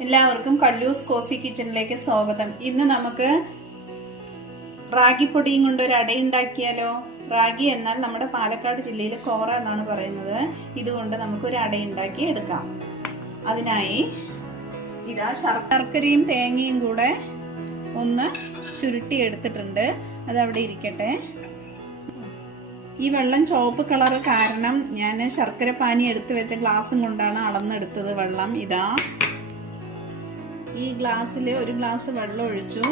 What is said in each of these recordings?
എല്ലാവർക്കും കല്ലൂസ് കോസി കിച്ചണിലേക്ക് സ്വാഗതം. ഇന്ന് നമുക്ക് റാഗിപ്പൊടിയും കൊണ്ട് ഒരു അട ഉണ്ടാക്കിയാലോ. റാഗി എന്നാൽ നമ്മുടെ പാലക്കാട് ജില്ലയിൽ കോറ എന്നാണ് പറയുന്നത്. ഇതുകൊണ്ട് നമുക്കൊരു അട ഉണ്ടാക്കി എടുക്കാം. അതിനായി ഇതാ ശർക്കരയും തേങ്ങയും കൂടെ ഒന്ന് ചുരുട്ടി എടുത്തിട്ടുണ്ട്. അതവിടെ ഇരിക്കട്ടെ. ഈ വെള്ളം ചുവപ്പ് കളർ കാരണം ഞാൻ ശർക്കര പാനി എടുത്ത് വെച്ച ഗ്ലാസും കൊണ്ടാണ് അളന്നെടുത്തത് വെള്ളം. ഇതാ ഈ ഗ്ലാസ്സിൽ ഒരു ഗ്ലാസ് വെള്ളം ഒഴിച്ചു.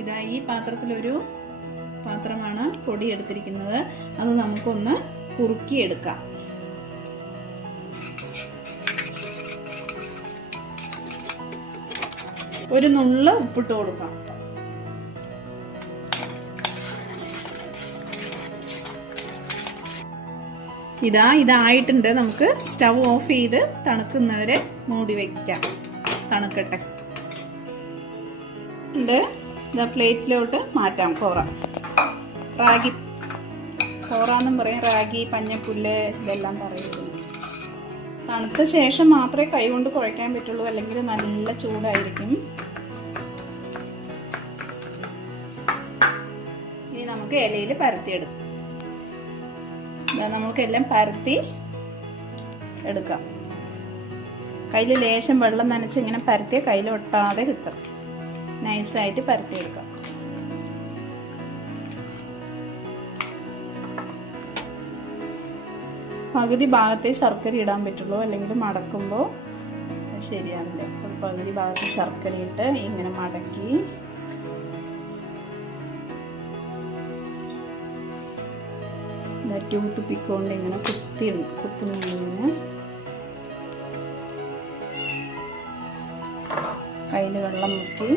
ഇതാ ഈ പാത്രത്തിലൊരു പാത്രമാണ് പൊടി എടുത്തിരിക്കുന്നത്. അത് നമുക്കൊന്ന് കുറുക്കിയെടുക്കാം. ഒരു നുള്ള് ഉപ്പിട്ട് കൊടുക്കാം. ഇതായിട്ടുണ്ട്. നമുക്ക് സ്റ്റൗ ഓഫ് ചെയ്ത് തണുക്കുന്നവരെ മൂടി വയ്ക്കാം. തണുക്കട്ടെ. പ്ലേറ്റിലോട്ട് മാറ്റാം. റാഗി കോറ എന്നും പറയും, റാഗി, പഞ്ഞപ്പുല്ല് ഇതെല്ലാം പറയുന്നത്. തണുത്ത ശേഷം മാത്രമേ കൈ കൊണ്ട് കുഴയ്ക്കാൻ പറ്റുള്ളൂ, അല്ലെങ്കിൽ നല്ല ചൂടായിരിക്കും. ഇനി നമുക്ക് ഇലയിൽ പരത്തിയെടുക്കാം. നമുക്കെല്ലാം പരത്തി എടുക്കാം. കയ്യിൽ ലേശം വെള്ളം നനച്ച് ഇങ്ങനെ പരത്തിയ കയ്യിൽ ഒട്ടാതെ കിട്ടും. നൈസായിട്ട് പരത്തിയെടുക്കാം. പകുതി ഭാഗത്തെ ശർക്കര ഇടാൻ പറ്റുള്ളൂ, അല്ലെങ്കിൽ മടക്കുമ്പോൾ ശരിയാവില്ല. പകുതി ഭാഗത്ത് ശർക്കര ഇട്ട് ഇങ്ങനെ മടക്കി ടൂത്ത് പിക്കൊണ്ട് ഇങ്ങനെ കുത്തുന്നിങ്ങനെ കയ്യിൽ വെള്ളം മുക്കി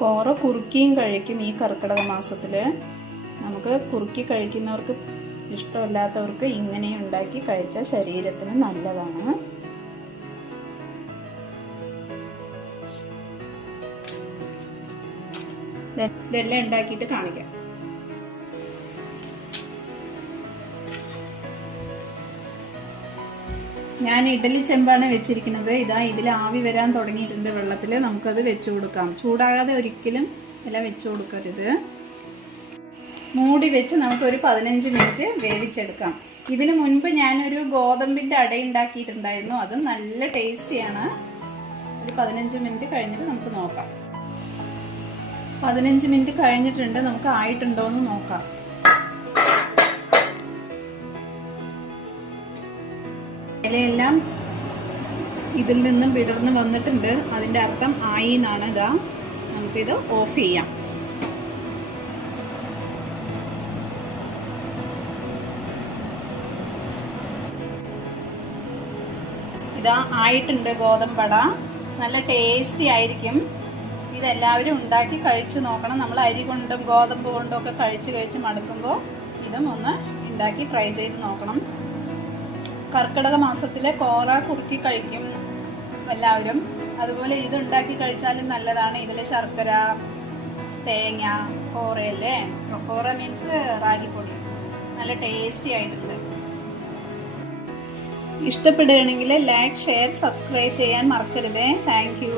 കോറ കുറുക്കിയും കഴിക്കും. ഈ കർക്കിടക മാസത്തില് നമുക്ക് കുറുക്കി കഴിക്കുന്നവർക്ക്, ഇഷ്ടമില്ലാത്തവർക്ക് ഇങ്ങനെ ഉണ്ടാക്കി കഴിച്ചാൽ ശരീരത്തിന് നല്ലതാണ്. ഇതെല്ലാം ഉണ്ടാക്കിയിട്ട് കാണിക്കാം. ഞാൻ ഇഡലി ചെമ്പാണ് വെച്ചിരിക്കുന്നത്. ഇതിൽ ആവി വരാൻ തുടങ്ങിയിട്ടുണ്ട് വെള്ളത്തിൽ. നമുക്കത് വെച്ചു കൊടുക്കാം. ചൂടാകാതെ ഒരിക്കലും എല്ലാം വെച്ചു കൊടുക്കരുത്. മൂടി വെച്ച് നമുക്കൊരു 15 മിനിറ്റ് വേവിച്ചെടുക്കാം. ഇതിനു മുൻപ് ഞാനൊരു ഗോതമ്പിൻ്റെ അട ഉണ്ടാക്കിയിട്ടുണ്ടായിരുന്നു. അത് നല്ല ടേസ്റ്റിയാണ്. ഒരു 15 മിനിറ്റ് കഴിഞ്ഞിട്ട് നമുക്ക് നോക്കാം. 15 മിനിറ്റ് കഴിഞ്ഞിട്ടുണ്ട്. നമുക്ക് ആയിട്ടുണ്ടോ എന്ന് നോക്കാം. ഇലയെല്ലാം ഇതിൽ നിന്നും വിടർന്ന് വന്നിട്ടുണ്ട്. അതിൻ്റെ അർത്ഥം ആയി എന്നാണ്. നമുക്കിത് ഓഫ് ചെയ്യാം. ആയിട്ടുണ്ട് ഗോതമ്പട. നല്ല ടേസ്റ്റി ആയിരിക്കും. ഇതെല്ലാവരും ഉണ്ടാക്കി കഴിച്ചു നോക്കണം. നമ്മൾ അരി കൊണ്ടും ഗോതമ്പ് കൊണ്ടും ഒക്കെ കഴിച്ച് മടുക്കുമ്പോൾ ഇതും ഒന്ന് ഉണ്ടാക്കി ട്രൈ ചെയ്ത് നോക്കണം. കർക്കിടക മാസത്തിലെ കോറ കുറുക്കി കഴിക്കും എല്ലാവരും. അതുപോലെ ഇത് ഉണ്ടാക്കി കഴിച്ചാലും നല്ലതാണ്. ഇതിൽ ശർക്കര, തേങ്ങ, കോറയല്ലേ, കോറ മീൻസ് റാഗിപ്പൊടി. നല്ല ടേസ്റ്റി ആയിട്ടുണ്ട്. ഇഷ്ടപ്പെടുകയാണെങ്കിൽ ലൈക്ക്, ഷെയർ, സബ്സ്ക്രൈബ് ചെയ്യാൻ മറക്കരുതേ. Thank you.